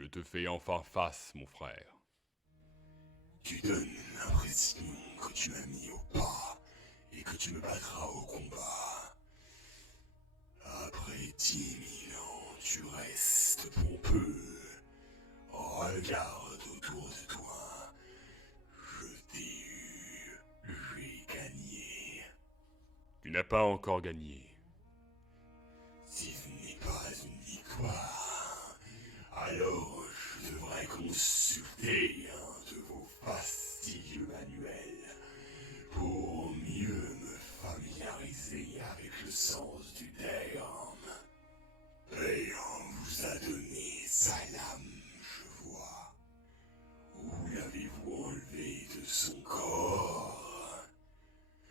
Je te fais enfin face, mon frère. Tu donnes l'impression que tu m'as mis au pas et que tu me battras au combat. Après 10 000 ans, tu restes pompeux. Regarde autour de toi. Je t'ai eu. J'ai gagné. Tu n'as pas encore gagné. Si ce n'est pas une victoire, alors je devrais consulter un de vos fastidieux manuels pour mieux me familiariser avec le sens du terme. Et on vous a donné sa lame, je vois. Où l'avez-vous enlevé de son corps?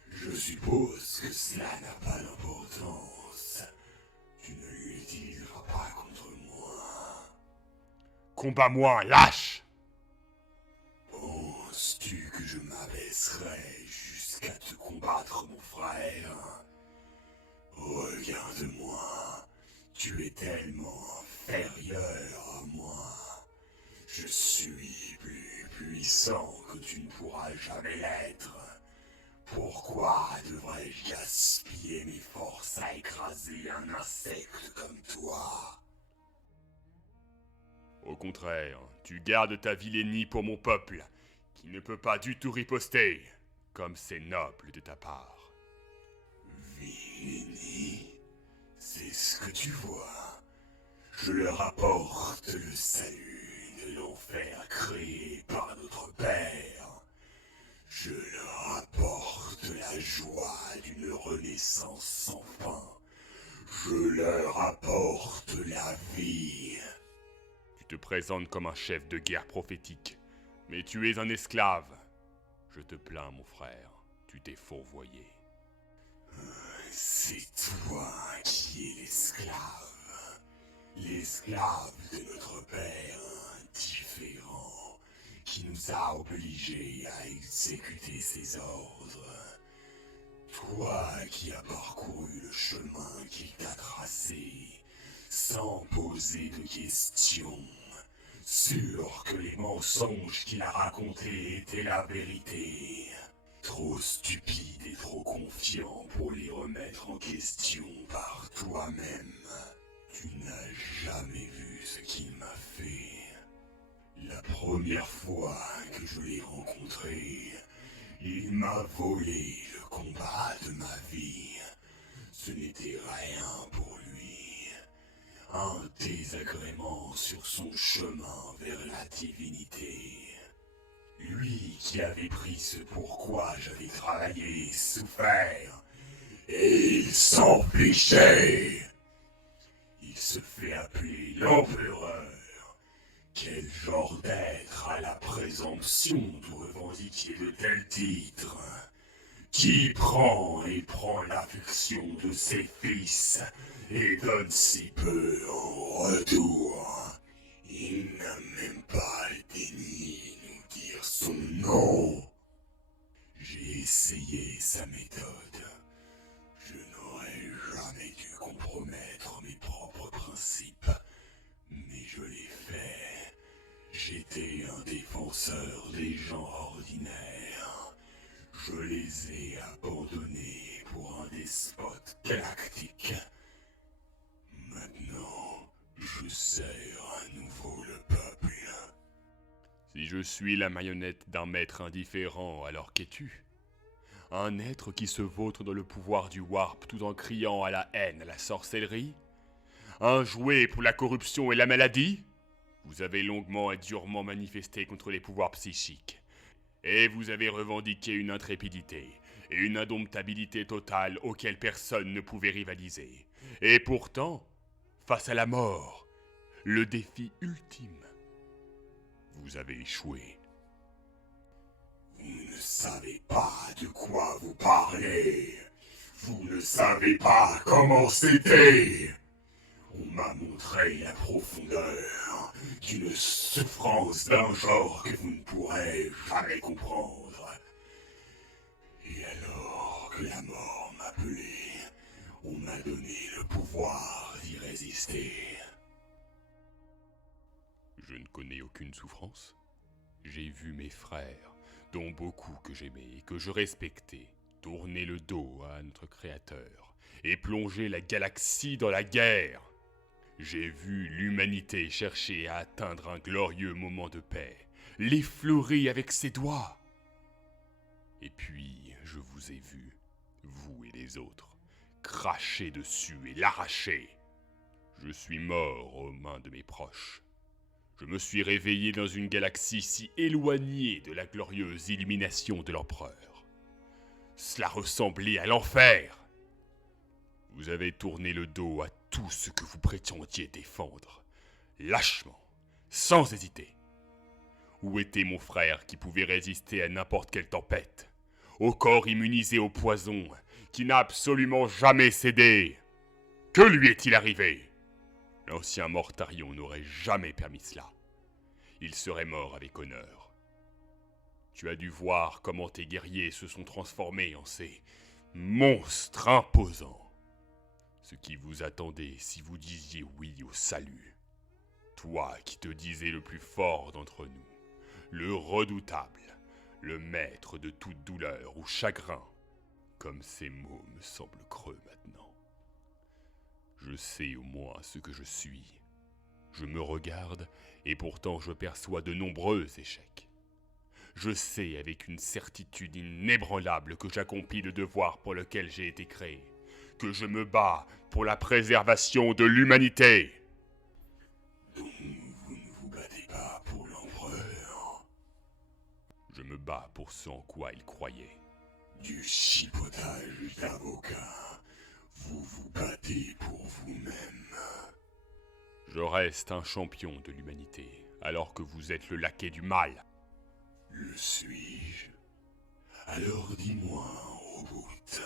Je suppose que cela n'a pas d'importance. Tu ne l'utiliseras pas contre moi. Combat-moi, lâche! Penses-tu que je m'abaisserai jusqu'à te combattre, mon frère? Regarde-moi. Tu es tellement inférieur à moi. Je suis plus puissant que tu ne pourras jamais l'être. Pourquoi devrais-je gaspiller mes forces à écraser un insecte comme toi? Au contraire, tu gardes ta vilainie pour mon peuple, qui ne peut pas du tout riposter, comme c'est noble de ta part. Vilainie, c'est ce que tu vois. Je leur apporte le salut de l'enfer créé par notre Père. Je leur apporte la joie d'une renaissance sans fin. Je leur apporte la vie. Tu te présentes comme un chef de guerre prophétique, mais tu es un esclave. Je te plains, mon frère, tu t'es fourvoyé. C'est toi qui es l'esclave. L'esclave de notre Père indifférent, qui nous a obligés à exécuter ses ordres. Toi qui as parcouru le chemin qu'il t'a tracé, sans poser de questions, sûr que les mensonges qu'il a racontés étaient la vérité. Trop stupide et trop confiant pour les remettre en question par toi-même. Tu n'as jamais vu ce qu'il m'a fait. La première fois que je l'ai rencontré, il m'a volé le combat de ma vie. Ce n'était rien pour lui. Un désagrément sur son chemin vers la divinité. Lui qui avait pris ce pourquoi j'avais travaillé et souffert. Et il s'en fichait. Il se fait appeler l'empereur. Quel genre d'être a la présomption de revendiquer de tels titres? Qui prend et prend l'affection de ses fils et donne si peu en retour? Il n'a même pas le déni de nous dire son nom. J'ai essayé sa méthode. Je n'aurais jamais dû compromettre mes propres principes, mais je l'ai fait. J'étais un défenseur des gens ordinaires. Je les ai abandonnés pour un despote galactique. Maintenant, je sers à nouveau le peuple. Si je suis la marionnette d'un maître indifférent, alors qu'es-tu? Un être qui se vautre dans le pouvoir du warp tout en criant à la haine, à la sorcellerie? Un jouet pour la corruption et la maladie? Vous avez longuement et durement manifesté contre les pouvoirs psychiques. Et vous avez revendiqué une intrépidité et une indomptabilité totale auxquelles personne ne pouvait rivaliser. Et pourtant, face à la mort, le défi ultime, vous avez échoué. Vous ne savez pas de quoi vous parlez. Vous ne savez pas comment c'était. On m'a montré la profondeur d'une souffrance d'un genre que vous ne pourrez jamais comprendre. Et alors que la mort m'appelait, on m'a donné le pouvoir d'y résister. Je ne connais aucune souffrance. J'ai vu mes frères, dont beaucoup que j'aimais et que je respectais, tourner le dos à notre Créateur et plonger la galaxie dans la guerre. J'ai vu l'humanité chercher à atteindre un glorieux moment de paix, l'effleurer avec ses doigts. Et puis, je vous ai vus, vous et les autres, cracher dessus et l'arracher. Je suis mort aux mains de mes proches. Je me suis réveillé dans une galaxie si éloignée de la glorieuse illumination de l'empereur. Cela ressemblait à l'enfer. Vous avez tourné le dos à tout ce que vous prétendiez défendre, lâchement, sans hésiter. Où était mon frère qui pouvait résister à n'importe quelle tempête, au corps immunisé au poison, qui n'a absolument jamais cédé? Que lui est-il arrivé? L'ancien Mortarion n'aurait jamais permis cela. Il serait mort avec honneur. Tu as dû voir comment tes guerriers se sont transformés en ces monstres imposants. Ce qui vous attendait si vous disiez oui au salut. Toi qui te disais le plus fort d'entre nous, le redoutable, le maître de toute douleur ou chagrin, comme ces mots me semblent creux maintenant. Je sais au moins ce que je suis. Je me regarde et pourtant je perçois de nombreux échecs. Je sais avec une certitude inébranlable que j'accomplis le devoir pour lequel j'ai été créé, que je me bats pour la préservation de l'humanité. Donc vous ne vous battez pas pour l'empereur? Je me bats pour ce en quoi il croyait. Du chipotage d'avocat, vous vous battez pour vous-même. Je reste un champion de l'humanité, alors que vous êtes le laquais du mal. Le suis-je? Alors dis-moi, Robout,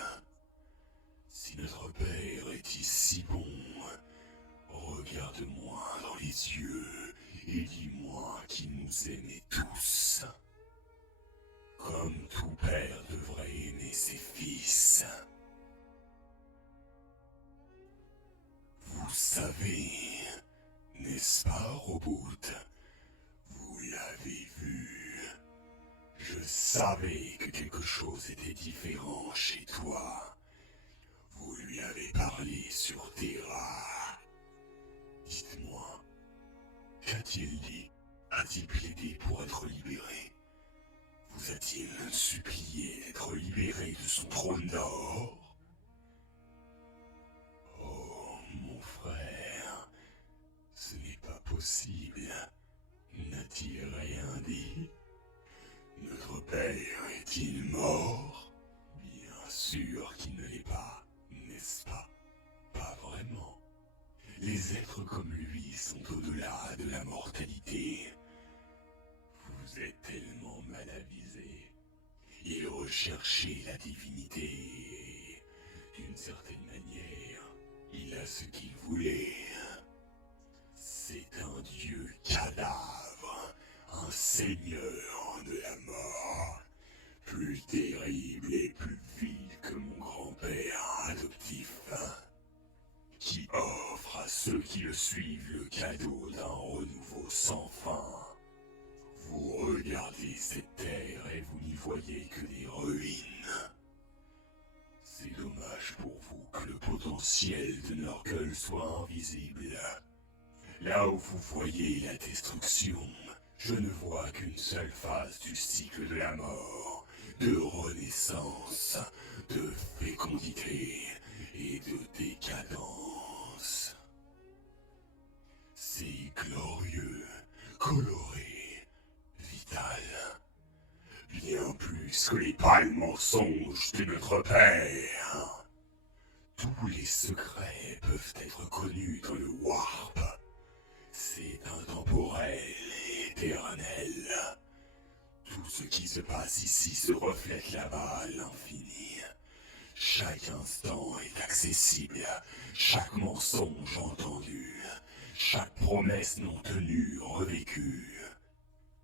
si notre père est si bon, regarde-moi dans les yeux et dis-moi qu'il nous aimait tous. Comme tout père devrait aimer ses fils. Vous savez, n'est-ce pas, Robout? Vous l'avez vu. Je savais que quelque chose était différent chez toi. Vous lui avez parlé sur Terra. Dites-moi, qu'a-t-il dit? A-t-il plaidé pour être libéré? Vous a-t-il supplié d'être libéré de son trône d'or? Oh, mon frère, ce n'est pas possible. N'a-t-il rien dit? Notre père est-il mort? Bien sûr qu'il ne l'est pas, n'est-ce pas? Pas vraiment. Les êtres comme lui sont au-delà de la mortalité. Vous êtes tellement mal avisé. Il recherchait la divinité. D'une certaine manière, il a ce qu'il voulait. C'est un dieu cadavre, un seigneur de la mort, plus terrible et plus vil que mon grand-père adoptif, qui offre à ceux qui le suivent le cadeau d'un renouveau sans fin. Vous regardez cette terre et vous n'y voyez que des ruines. C'est dommage pour vous que le potentiel de Nurgle soit invisible. Là où vous voyez la destruction, je ne vois qu'une seule phase du cycle de la mort, de renaissance, de fécondité et de décadence. C'est glorieux, coloré, vital. Bien plus que les pâles mensonges de notre père. Tous les secrets peuvent être connus dans le Warp. C'est intemporel et éternel. Tout ce qui se passe ici se reflète là-bas à l'infini. Chaque instant est accessible, chaque mensonge entendu, chaque promesse non tenue revécue.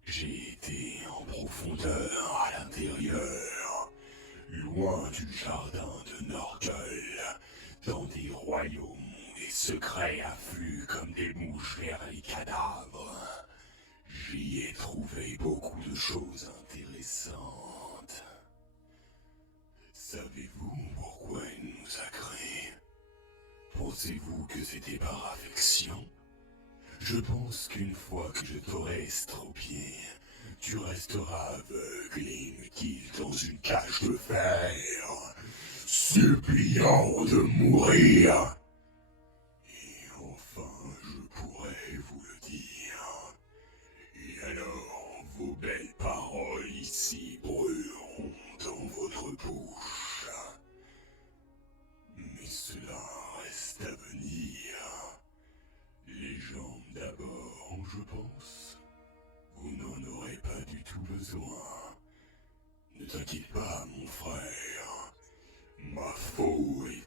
J'ai été en profondeur à l'intérieur, loin du jardin de Nurgle, dans des royaumes où les secrets affluent comme des mouches vers les cadavres. j'y ai trouvé beaucoup de choses intéressantes. Savez-vous pourquoi il nous a créés? Pensez-vous que c'était par affection? Je pense qu'une fois que je t'aurai estropié, tu resteras aveugle et inutile dans une cage de fer, suppliant de mourir. Et enfin, je pourrais vous le dire. Et alors, vos belles paroles ici brûleront dans votre bouche. Mais cela reste à venir. Les jambes d'abord, je pense. Vous n'en aurez pas du tout besoin. Ne t'inquiète pas, mon frère. Ma faux est